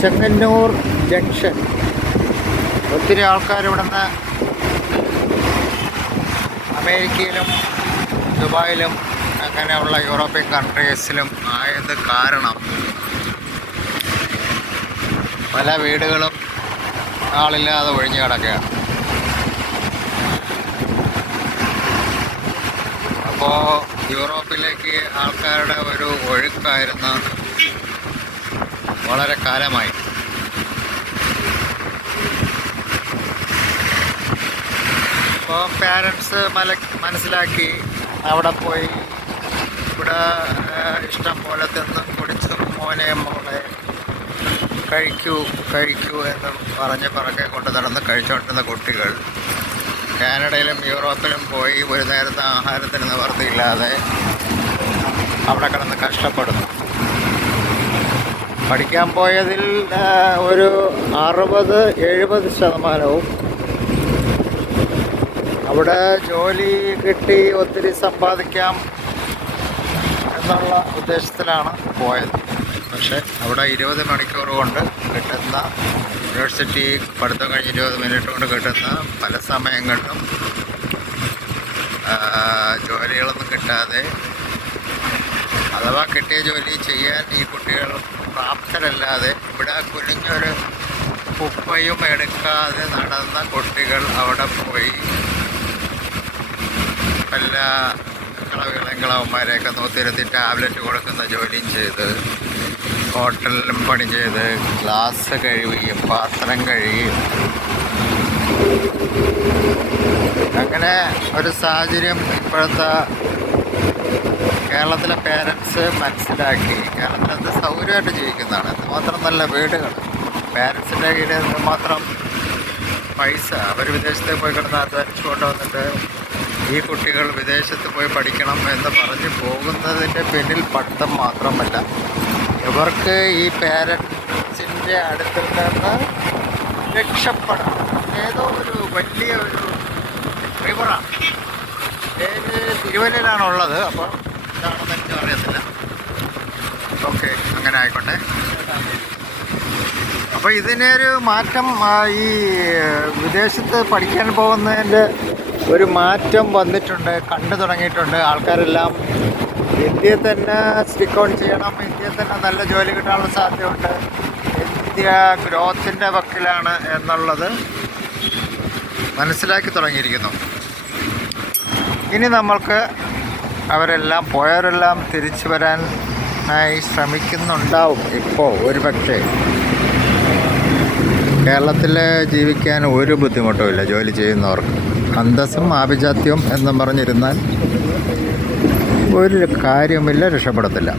Chengannur junction. ഒത്തിരി ആൾക്കാർ ഇവിടുന്ന് അമേരിക്കയിലും ദുബായിലും അങ്ങനെയുള്ള യൂറോപ്യൻ കൺട്രീസിലും ആയത് കാരണം പല വീടുകളും ആളില്ലാതെ ഒഴിഞ്ഞു കിടക്കുകയാണ്. അപ്പോൾ യൂറോപ്പിലേക്ക് ആൾക്കാരുടെ ഒരു ഒഴുക്കായിരുന്നു വളരെ കാലമായി. അപ്പോൾ പാരൻസ് മല മനസ്സിലാക്കി അവിടെ പോയി. ഇവിടെ ഇഷ്ടം പോലെ തിന്നും കുടിച്ചും മോനെ മോളെ കഴിക്കൂ കഴിക്കൂ എന്ന് പറഞ്ഞ് പറക്കെ കൊണ്ട് നടന്ന് കഴിച്ചുകൊണ്ടിരുന്ന കുട്ടികൾ കാനഡയിലും യൂറോപ്പിലും പോയി ഒരു നേരത്തെ ആഹാരത്തിന് നിവർത്തിയില്ലാതെ അവിടെ കിടന്ന് കഷ്ടപ്പെടുന്നു. പഠിക്കാൻ പോയതിൽ ഒരു അറുപത് എഴുപത് ശതമാനവും. അവിടെ ജോലി കിട്ടി ഒത്തിരി സമ്പാദിക്കാം എന്നുള്ള ഉദ്ദേശത്തിലാണ് പോയത്. പക്ഷെ അവിടെ ഇരുപത് മണിക്കൂർ കൊണ്ട് കിട്ടുന്ന യൂണിവേഴ്സിറ്റി പഠിത്തം കഴിഞ്ഞ് ഇരുപത് മിനിറ്റ് കൊണ്ട് കിട്ടുന്ന പല സമയങ്ങളിലും ജോലികളൊന്നും കിട്ടാതെ അഥവാ കിട്ടിയ ജോലി ചെയ്യാൻ ഈ കുട്ടികൾ പ്രാപ്തരല്ലാതെ ഇവിടെ കുനിഞ്ഞൊരു കുപ്പയും എടുക്കാതെ നടന്ന കുട്ടികൾ അവിടെ പോയി. എല്ലാ കളവിളങ്ങളവന്മാരെയൊക്കെ നൂത്തിരുത്തി ടാബ്ലറ്റ് കൊടുക്കുന്ന ജോലിയും ചെയ്ത് ഹോട്ടലിലും പണി ചെയ്ത് ഗ്ലാസ് കഴുകിയും പാത്രം കഴുകിയും അങ്ങനെ ഒരു സാഹചര്യം ഇപ്പോഴത്തെ കേരളത്തിലെ പേരൻസ് മനസ്സിലാക്കി. കേരളത്തിൽ എന്ത് സൗകര്യമായിട്ട് ജീവിക്കുന്നതാണ്. എന്തുമാത്രം നല്ല വീടുകൾ പേരൻസിന്റെ കീഴിൽ എന്തുമാത്രം പൈസ. അവർ വിദേശത്ത് പോയി കിടന്ന് അധ്വാനിച്ചു കൊണ്ടുവന്നിട്ട് ഈ കുട്ടികൾ വിദേശത്ത് പോയി പഠിക്കണം എന്ന് പറഞ്ഞ് പോകുന്നതിന്റെ പിന്നിൽ പഠിത്തം മാത്രമല്ല ഇവർക്ക് ഈ പേരൻസിന്റെ അടുത്തിൽ നിന്ന് രക്ഷപ്പെടണം ഏതോ ഒരു വലിയ ഒരു റിവറാണ് തിരുവല്ലയിലാണുള്ളത്. അപ്പോൾ എന്താണെന്ന് അറിയത്തില്ല ഓക്കെ അങ്ങനെ ആയിക്കോട്ടെ. അപ്പോൾ ഇതിനൊരു മാറ്റം ഈ വിദേശത്ത് പഠിക്കാൻ പോകുന്നതിന്റെ ഒരു മാറ്റം വന്നിട്ടുണ്ട് കണ്ടു തുടങ്ങിയിട്ടുണ്ട്. ആൾക്കാരെല്ലാം ഇന്ത്യയിൽ തന്നെ സ്റ്റിക്ക് ഓൺ ചെയ്യണം ഇന്ത്യയിൽ തന്നെ നല്ല ജോലി കിട്ടാനുള്ള സാധ്യതയുണ്ട്. ഇന്ത്യ ഗ്രോത്തിന്റെ വക്കിലാണ് എന്നുള്ളത് മനസ്സിലാക്കി തുടങ്ങിയിരിക്കുന്നു. ഇനി നമ്മൾക്ക് അവരെല്ലാം പോയവരെല്ലാം തിരിച്ചു വരാനായി ശ്രമിക്കുന്നുണ്ടാവും ഇപ്പോൾ ഒരു പക്ഷേ കേരളത്തിൽ ജീവിക്കാൻ ഒരു ബുദ്ധിമുട്ടുമില്ല ജോലി ചെയ്യുന്നവർക്ക്. അന്തസ്സും ആഭിജാത്യവും എന്നും പറഞ്ഞിരുന്നാൽ ഒരു കാര്യമില്ല രക്ഷപ്പെടത്തില്ല.